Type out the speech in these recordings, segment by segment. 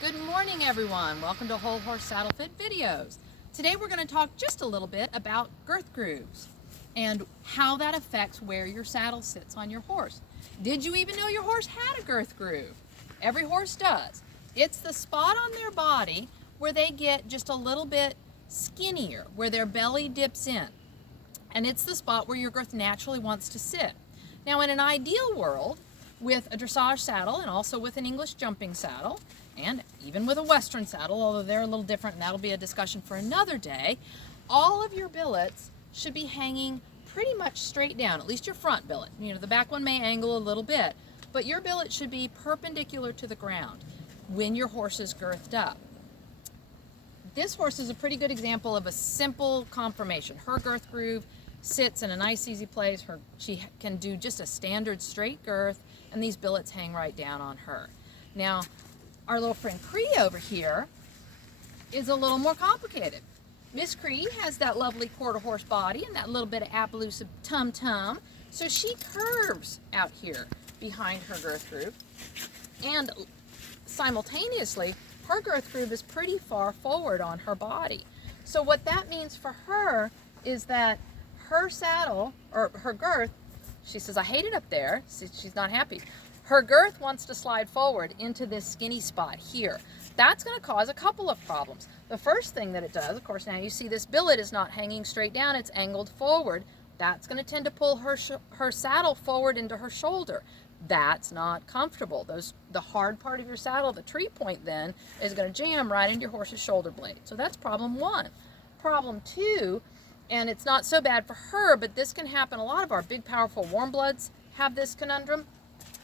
Good morning, everyone. Welcome to Whole Horse Saddle Fit Videos. Today we're going to talk just a little bit about girth grooves and how that affects where your saddle sits on your horse. Did you even know your horse had a girth groove? Every horse does. It's the spot on their body where they get just a little bit skinnier, where their belly dips in. And it's the spot where your girth naturally wants to sit. Now, in an ideal world, with a dressage saddle and also with an English jumping saddle, and even with a Western saddle, although they're a little different and that'll be a discussion for another day, all of your billets should be hanging pretty much straight down, at least your front billet. You know, the back one may angle a little bit, but your billet should be perpendicular to the ground when your horse is girthed up. This horse is a pretty good example of a simple conformation. Her girth groove sits in a nice easy place. She can do just a standard straight girth, and these billets hang right down on her. Now, our little friend Cree over here is a little more complicated. Miss Cree has that lovely quarter horse body and that little bit of Appaloosa tum-tum, so she curves out here behind her girth groove, and simultaneously her girth groove is pretty far forward on her body. So what that means for her is that her saddle, or her girth, she says, I hate it up there. She's not happy. Her girth wants to slide forward into this skinny spot here. That's going to cause a couple of problems. The first thing that it does, of course, now you see this billet is not hanging straight down, it's angled forward. That's going to tend to pull her saddle forward into her shoulder. That's not comfortable. The hard part of your saddle, the tree point then, is going to jam right into your horse's shoulder blade. So that's problem one. Problem two, and it's not so bad for her, but this can happen. A lot of our big, powerful warm bloods have this conundrum,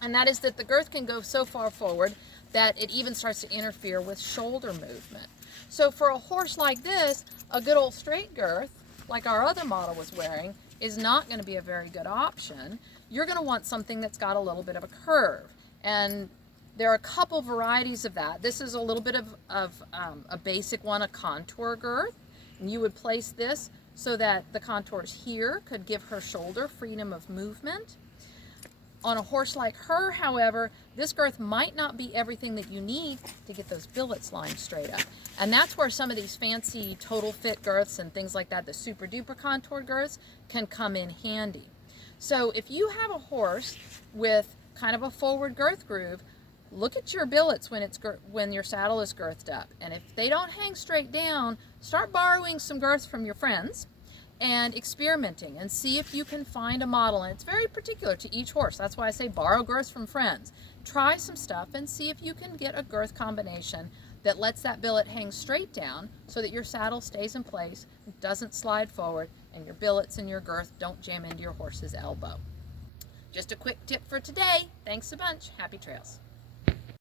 and that is that the girth can go so far forward that it even starts to interfere with shoulder movement. So for a horse like this, a good old straight girth, like our other model was wearing, is not going to be a very good option. You're going to want something that's got a little bit of a curve. And there are a couple varieties of that. This is a little bit of a basic one, a contour girth. And you would place this so that the contours here could give her shoulder freedom of movement. On a horse like her, however, this girth might not be everything that you need to get those billets lined straight up. And that's where some of these fancy total fit girths and things like that, the super duper contour girths, can come in handy. So if you have a horse with kind of a forward girth groove, look at your billets when your saddle is girthed up. And if they don't hang straight down, start borrowing some girths from your friends and experimenting and see if you can find a model. And it's very particular to each horse. That's why I say borrow girths from friends. Try some stuff and see if you can get a girth combination that lets that billet hang straight down so that your saddle stays in place, doesn't slide forward, and your billets and your girth don't jam into your horse's elbow. Just a quick tip for today. Thanks a bunch. Happy trails.